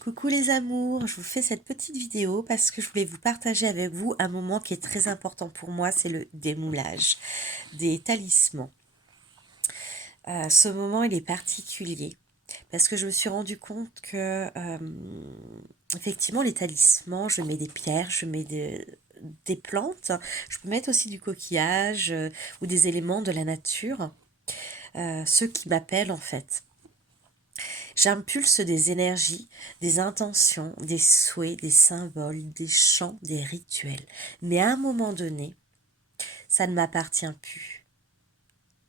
Coucou les amours, je vous fais cette petite vidéo parce que je voulais vous partager avec vous un moment qui est très important pour moi, c'est le démoulage des talismans. Ce moment, il est particulier parce que je me suis rendu compte que, effectivement, les talismans, je mets des pierres, je mets des plantes, je peux mettre aussi du coquillage ou des éléments de la nature, ceux qui m'appellent en fait. J'impulse des énergies, des intentions, des souhaits, des symboles, des chants, des rituels. Mais à un moment donné, ça ne m'appartient plus.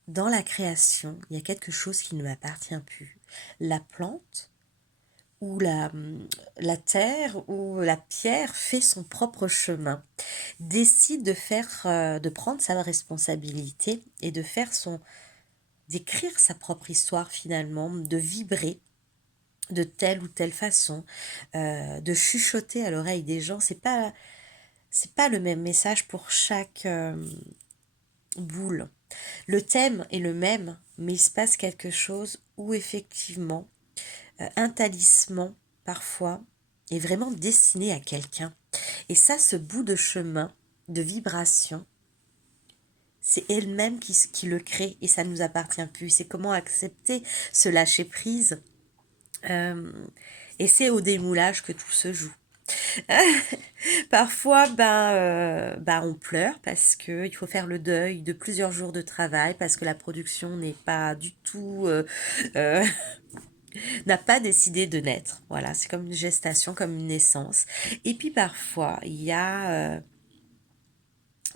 Dans la création, il y a quelque chose qui ne m'appartient plus. La plante ou la terre ou la pierre fait son propre chemin, décide de prendre sa responsabilité et d'écrire sa propre histoire finalement, de vibrer de telle ou telle façon, de chuchoter à l'oreille des gens. C'est pas le même message pour chaque boule. Le thème est le même, mais il se passe quelque chose où effectivement un talisman parfois est vraiment destiné à quelqu'un. Et ça, ce bout de chemin de vibration, c'est elle-même qui le crée et ça ne nous appartient plus. C'est comment accepter ce lâcher prise. Euh, et c'est au démoulage que tout se joue. Parfois, on pleure parce que il faut faire le deuil de plusieurs jours de travail parce que la production n'est pas du tout, euh, n'a pas décidé de naître. Voilà, c'est comme une gestation, comme une naissance. Et puis parfois, il y a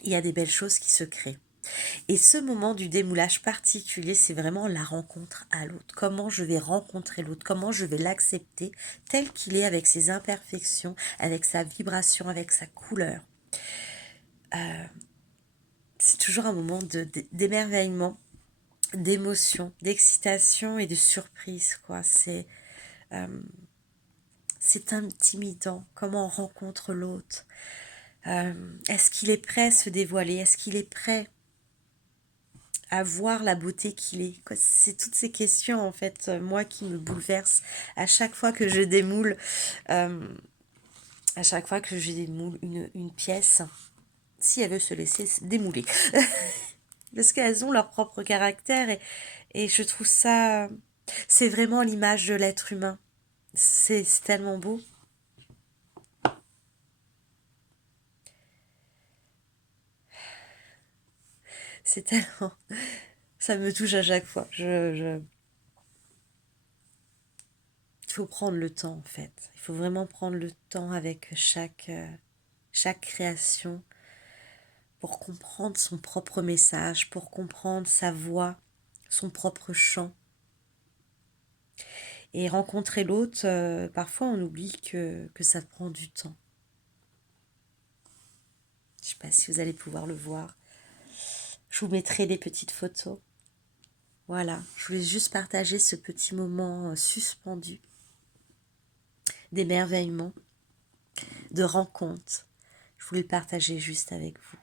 des belles choses qui se créent. Et ce moment du démoulage particulier, c'est vraiment la rencontre à l'autre. Comment je vais rencontrer l'autre, comment je vais l'accepter tel qu'il est avec ses imperfections, avec sa vibration, avec sa couleur. C'est toujours un moment d'émerveillement, d'émotion, d'excitation et de surprise, quoi. C'est intimidant, comment on rencontre l'autre. Est-ce qu'il est prêt à se dévoiler? Est-ce qu'il est prêt à voir la beauté qu'il est? C'est toutes ces questions, en fait, moi, qui me bouleversent à chaque fois que je démoule, euh, à chaque fois que je démoule une pièce, si elle veut se laisser démouler. Parce qu'elles ont leur propre caractère et je trouve ça... C'est vraiment l'image de l'être humain. C'est tellement beau. C'est tellement... Ça me touche à chaque fois. Il faut prendre le temps, en fait. Il faut vraiment prendre le temps avec chaque création pour comprendre son propre message, pour comprendre sa voix, son propre chant. Et rencontrer l'autre, parfois on oublie que ça prend du temps. Je ne sais pas si vous allez pouvoir le voir. Je vous mettrai des petites photos. Voilà, je voulais juste partager ce petit moment suspendu, d'émerveillement, de rencontre. Je voulais le partager juste avec vous.